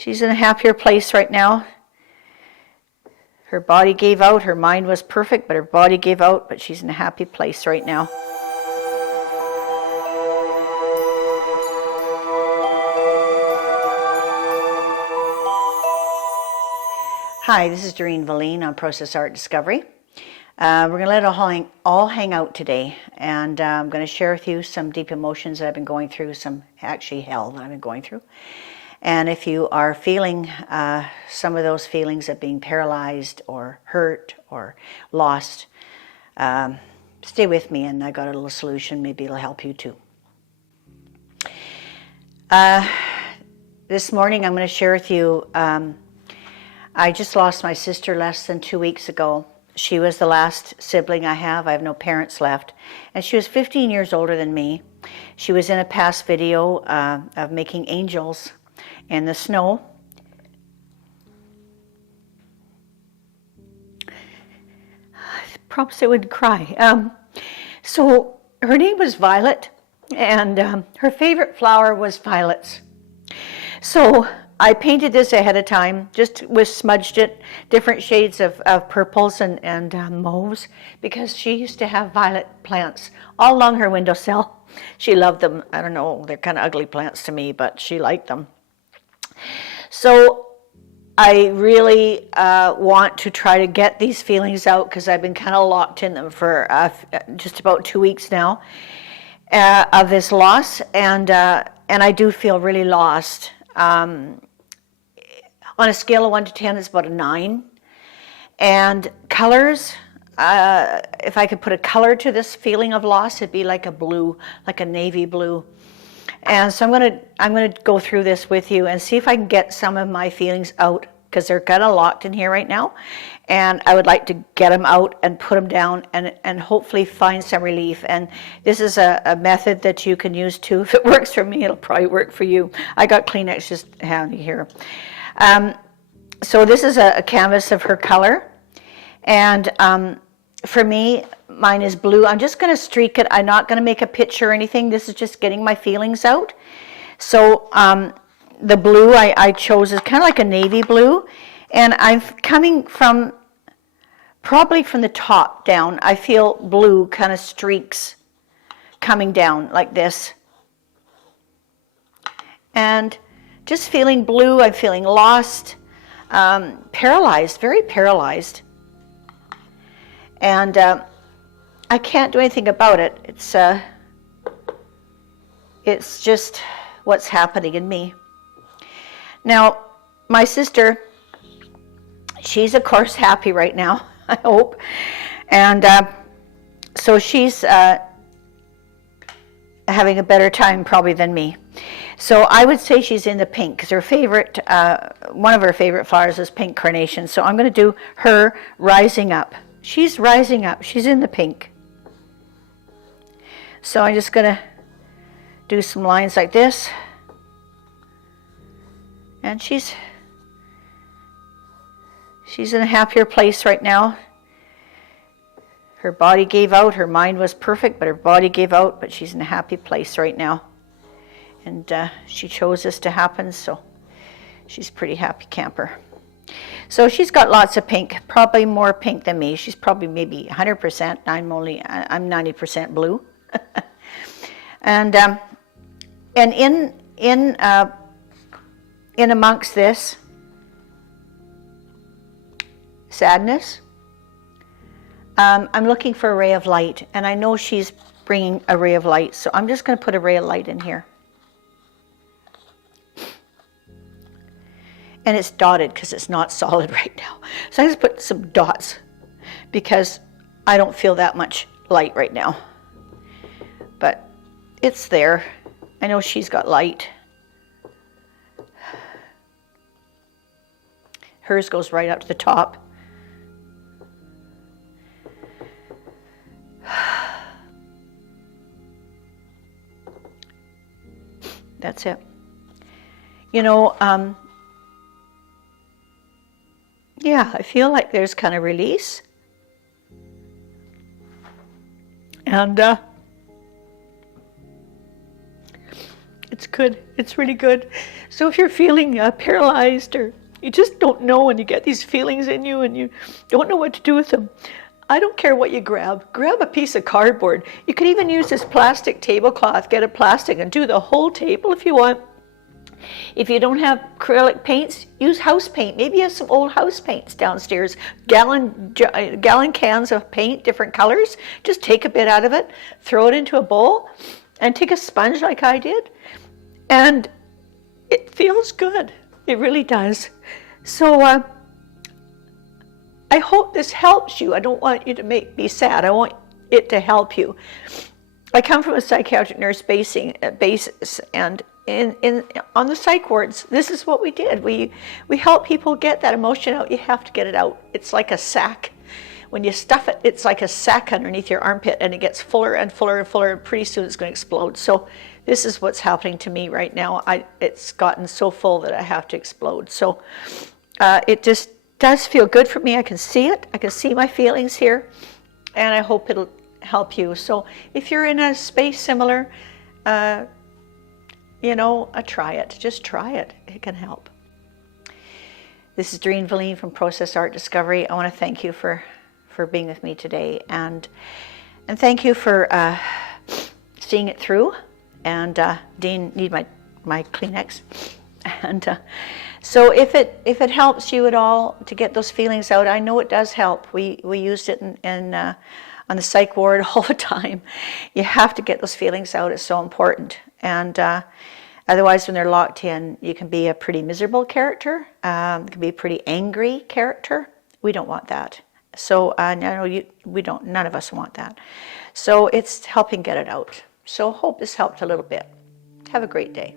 She's in a happier place right now. Her body gave out. Her mind was perfect, but her body gave out, but she's in a happy place right now. Hi, this is Doreen Velin on Process Art Discovery. We're going to let it all hang out today, and I'm going to share with you some deep emotions that I've been going through, some actually hell that I've been going through. And if you are feeling some of those feelings of being paralyzed or hurt or lost, stay with me, and I got a little solution. Maybe it'll help you too. This morning I'm going to share with you, I just lost my sister less than 2 weeks ago. She was the last sibling I have. I have no parents left. And she was 15 years older than me. She was in a past video of making angels in the snow. Props I would cry. So her name was Violet, and her favorite flower was violets. So I painted this ahead of time, just smudged it, different shades of purples and mauves, because she used to have violet plants all along her windowsill. She loved them. I don't know, they're kind of ugly plants to me, but she liked them. So I really want to try to get these feelings out, because I've been kind of locked in them for just about 2 weeks now of this loss, and I do feel really lost. On a scale of 1 to 10, it's about a 9. And colors, if I could put a color to this feeling of loss, it'd be like a blue, like a navy blue. And so I'm gonna go through this with you and see if I can get some of my feelings out, because they're kind of locked in here right now. And I would like to get them out and put them down and hopefully find some relief. And this is a method that you can use too. If it works for me, it'll probably work for you. I got Kleenex just handy here. So this is a canvas of her color. And for me, mine is blue. I'm just going to streak it. I'm not going to make a picture or anything. This is just getting my feelings out. So the blue I chose is kind of like a navy blue. And I'm coming from, probably from the top down. I feel blue kind of streaks coming down like this. And just feeling blue, I'm feeling lost, paralyzed, very paralyzed. And I can't do anything about it. It's just what's happening in me. Now, my sister, she's of course happy right now, I hope. And so she's having a better time probably than me. So I would say she's in the pink, because her favorite, one of her favorite flowers is pink carnation. So I'm going to do her rising up. She's rising up. She's in the pink. So I'm just going to do some lines like this. And she's in a happier place right now. Her body gave out. Her mind was perfect, but her body gave out, but she's in a happy place right now. And she chose this to happen, so she's a pretty happy camper. So she's got lots of pink, probably more pink than me. She's probably maybe 100%. I'm 90% blue. And in amongst this sadness, I'm looking for a ray of light, and I know she's bringing a ray of light, so I'm just going to put a ray of light in here. And it's dotted because it's not solid right now. So I just put some dots because I don't feel that much light right now. But it's there. I know she's got light. Hers goes right up to the top. That's it. You know, yeah, I feel like there's kind of release. And It's good. It's really good. So if you're feeling paralyzed, or you just don't know, and you get these feelings in you and you don't know what to do with them, I don't care what you grab. Grab a piece of cardboard. You could even use this plastic tablecloth. Get a plastic and do the whole table if you want. If you don't have acrylic paints, use house paint. Maybe you have some old house paints downstairs. Gallon cans of paint, different colors. Just take a bit out of it, throw it into a bowl, and take a sponge like I did. And it feels good. It really does. So I hope this helps you. I don't want you to be sad. I want it to help you. I come from a psychiatric nurse basis, and on the psych wards, this is what we did. We help people get that emotion out. You have to get it out. It's like a sack. When you stuff it, it's like a sack underneath your armpit, and it gets fuller and fuller and fuller, and pretty soon it's going to explode. So this is what's happening to me right now. It's gotten so full that I have to explode. So it just does feel good for me. I can see it. I can see my feelings here, and I hope it'll help you. So if you're in a space similar, try it. Just try it. It can help. This is Doreen Velin from Process Art Discovery. I want to thank you for being with me today, and thank you for seeing it through. And Dean, need my Kleenex. And so if it helps you at all to get those feelings out, I know it does help. We used it on the psych ward all the time. You have to get those feelings out. It's so important. And otherwise, when they're locked in, you can be a pretty miserable character. You can be a pretty angry character. We don't want that. So none of us want that. So it's helping get it out. So hope this helped a little bit. Have a great day.